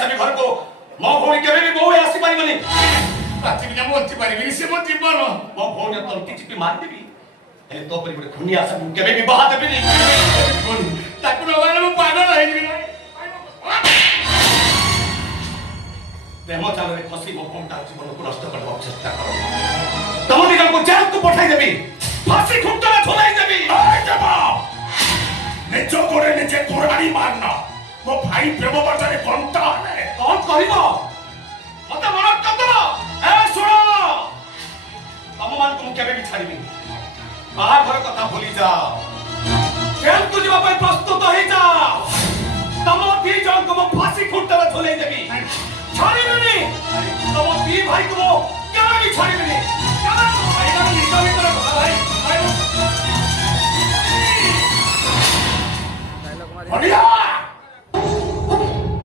आसबी घर को मो भौणी केबे भी बहु आसी पाइबनी राति बिना बंची पारिबिनी से मो जीवन मो भौणी तलती चिपी मार देबी ए तो परि गुटे खुनी आसबी केबे भी बाहा देबी ताकू नवाले मो पागल हो जिबी प्रेम चाल रे खसी मो भौणटा जीवन को नष्ट करबा चेष्टा करो तम दिगन को जेल को पठाई देबी फांसी खुंटा झोलाई देबी ए जमा निचो करे निचे कुरानी मारना मो भाई प्रेम बर्तने घंटा है कौन कहबो मते मन कर दो ए सुनो तम मान को केबे भी छाड़ीबी बाहा घर कथा भूली जाओ जेल को जीवा पर प्रस्तुत हो जाओ तम दी जन को मो फांसी खुंटा झोलाई देबी छाड़ीबी तम दी भाई को केबे भी छाड़ीबी